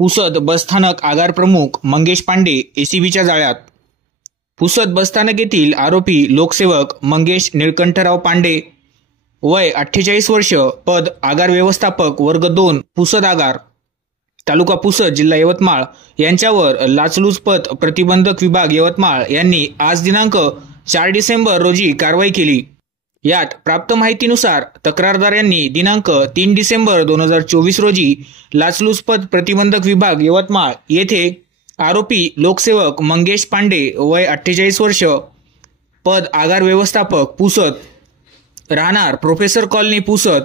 पुसद बसस्थानक आगार प्रमुख मंगेश पांडे एसीबीच्या जाळ्यात। पुसद बसस्थानक येथील आरोपी लोकसेवक मंगेश निळकंठराव पांडे वय 48 वर्ष, पद आगार व्यवस्थापक वर्ग 2 पुसद आगार, तालुका पुसद, जिल्हा यवतमाळ यांच्यावर लाचलुचपत प्रतिबंधक विभाग यवतमाळ यांनी आज दिनांक 4 डिसेंबर रोजी कारवाई केली। यात प्राप्त माहितीनुसार तक्रारदार यांनी दिनांक 3 डिसेंबर 2024 रोजी लाचलुचपत प्रतिबंधक विभाग यवतमाळ येथे आरोपी लोकसेवक मंगेश पांडे वय 48 वर्ष, पद आगार व्यवस्थापक पुसद, राहणार प्रोफेसर कॉलनी पुसद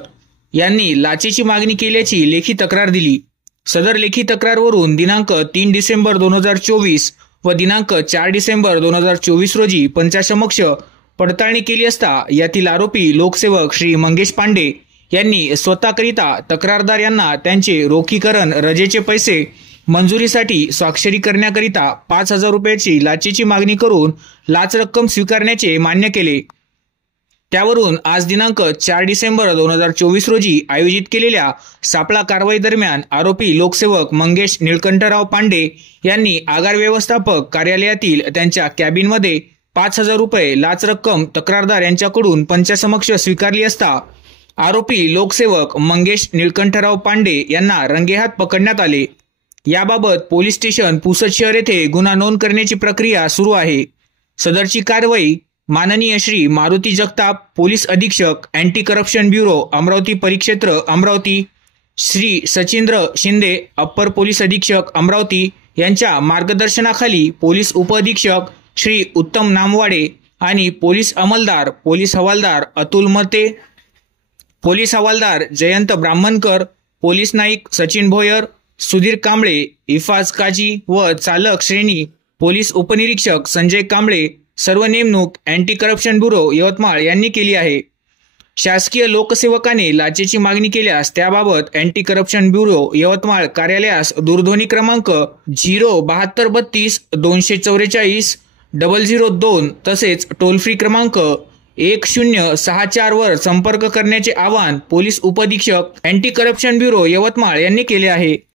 यांनी लाचेची मागणी केल्याची लेखी तक्रार दिली। सदर लेखी तक्रारवरून दिनांक 3 डिसेंबर 2024 व दिनांक 4 डिसेंबर 2024 रोजी पंचासमक्ष पडताळणी केली असता यातील आरोपी लोकसेवक श्री मंगेश पांडे यांनी स्वतःकरिता तक्रारदार यांना त्यांचे रोखीकरण रजेचे पैसे मंजुरीसाठी स्वाक्षरी करण्याकरिता 5,000 रुपयाची लाचेची मागणी करून लाच रक्कम स्वीकारण्याचे मान्य केले। त्यावरून आज दिनांक 4 डिसेंबर 2024 रोजी आयोजित केलेल्या सापळा कारवाई दरम्यान आरोपी लोकसेवक मंगेश निळकंठराव पांडे यांनी आगार व्यवस्थापक कार्यालयातील त्यांच्या कॅबिनमध्ये 5,000 रुपये लाच रक्कम तक्रारदार यांच्याकडून पंचासमक्ष स्वीकारली असता आरोपी लोकसेवक मंगेश निळकंठराव पांडे यांना रंगेहात पकडण्यात आले। याबाबत पोलीस स्टेशन पुसद शहर येथे गुन्हा नोंद करण्याची प्रक्रिया सुरू आहे। सदरची कारवाई माननीय श्री मारुती जगताप पोलीस अधीक्षक अँटी करप्शन ब्युरो अमरावती परिक्षेत्र अमरावती, श्री सचिंद्र शिंदे अप्पर पोलीस अधीक्षक अमरावती यांच्या मार्गदर्शनाखाली पोलीस उपअधीक्षक श्री उत्तम नामवाडे आणि पोलीस अंमलदार पोलीस हवालदार अतुल मते, पोलीस हवालदार जयंत ब्राह्मणकर, पोलीस नाईक सचिन भोयर, सुधीर कांबळे, इफाज काजी व चालक श्रेणी पोलीस उपनिरीक्षक संजय कांबळे सर्व नेमणूक अँटी करप्शन ब्युरो यवतमाळ यांनी केली आहे। शासकीय लोकसेवकाने लाचेची मागणी केल्यास त्याबाबत अँटी करप्शन ब्युरो यवतमाळ कार्यालयास दूरध्वनी क्रमांक 07232 244 002 तसेच टोल फ्री क्रमांक 1064 वर संपर्क करण्याचे आवाहन पोलीस उपअधीक्षक अँटी करप्शन ब्युरो यवतमाळ यांनी केले आहे।